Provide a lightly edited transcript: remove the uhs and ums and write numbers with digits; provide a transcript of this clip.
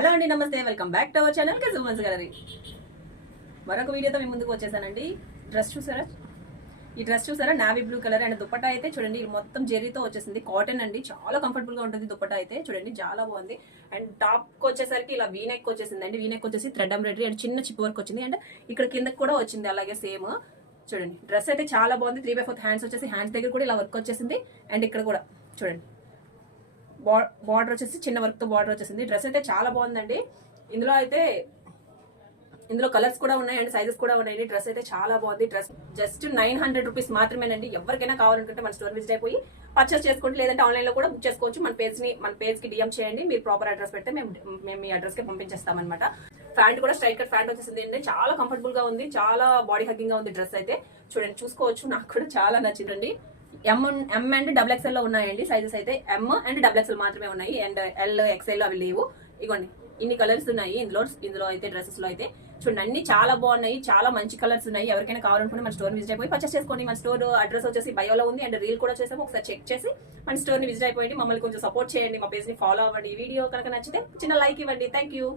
Hello అండి, నమస్తే, welcome back to our channel కజుమన్స్ గ్యాలరీ. మరొక వీడియోతో మేము ముందుకు వచ్చేసానండి. డ్రెస్ చూసారా? ఈ డ్రెస్ చూసారా? Navy blue colour and dupatta అయితే చూడండి, ఇది మొత్తం జెర్రీతో వచ్చేసింది. కాటన్ అండి, చాలా కంఫర్టబుల్ గా ఉంటుంది. దుపట్టా అయితే చూడండి, చాలా బాగుంది. అండ్ టాప్ కి వచ్చేసరికి ఇలా వీనెక్ వచ్చేసింది అండి. వీనెక్ వచ్చేసి థ్రెడ్ ఎంబ్రాయిడరీ అండ్ చిన్న చిప్ వర్క్ వచ్చింది. అండ్ ఇక్కడ కిందకి కూడా వచ్చింది అలాగే సేమ్. చూడండి, డ్రెస్ అయితే చాలా బాగుంది. 3/4 హ్యాండ్స్ వచ్చేసి, హ్యాండ్స్ దగ్గర కూడా ఇలా వర్క్ వచ్చేసింది. అండ్ ఇక్కడ కూడా చూడండి, బార్డర్ వచ్చేసి చిన్న వర్క్ తో బార్డర్ వచ్చేసింది. డ్రెస్ అయితే చాలా బాగుందండి. ఇందులో కలర్స్ కూడా ఉన్నాయి అండ్ సైజెస్ కూడా ఉన్నాయి. డ్రెస్ అయితే చాలా బాగుంది. డ్రెస్ జస్ట్ 900 రూపీస్ మాత్రమేనండి. ఎవరికైనా కావాలనుకుంటే మన స్టోర్ విజిట్ అయిపోయి పర్చేస్ చేసుకోండి, లేదంటే ఆన్లైన్ లో కూడా బుక్ చేసుకోవచ్చు. మన పేజ్ కి డిఎం చేయండి, మీరు ప్రాపర్ అడ్రస్ పెడితే మేము మీ అడ్రస్ కి పంపించేస్తాం అనమాట. ప్యాంట్ కూడా స్ట్రైట్ కట్ ప్యాంట్ వచ్చేసింది అండి. చాలా కంఫర్టబుల్ గా ఉంది, చాలా బాడీ హగ్గింగ్ గా ఉంది. డ్రెస్ అయితే చూడండి, చూసుకోవచ్చు. నాకు కూడా చాలా నచ్చిందండి. ఎం అండ్ XXL లో ఉన్నాయండి సైజెస్ అయితే. ఎం అండ్ XXL మాత్రమే ఉన్నాయి. అండ్ ఎల్ XL అవి లేవు. ఇగోండి, ఇన్ని కలర్స్ ఉన్నాయి ఇందులో అయితే. డ్రెస్సెస్ లో అయితే చూడండి, అన్ని చాలా బాగున్నాయి, చాలా మంచి కలర్స్ ఉన్నాయి. ఎవరికైనా కావాలనుకుంటే మన స్టోర్ విజిట్ అయిపోయి పర్చేస్ చేసుకోండి. మన స్టోర్ అడ్రస్ వచ్చేసి బయోలో ఉంది అండ్ రీల్ కూడా చేసాము. ఒకసారి చెక్ చేసి మన స్టోర్ ని విజిట్ అయిపోయింది. మమ్మల్ని కొంచెం సపోర్ట్ చేయండి, మా పేజ్ ని ఫాలో అవ్వండి. ఈ వీడియో కనుక నచ్చితే చిన్న లైక్ ఇవ్వండి. Thank you.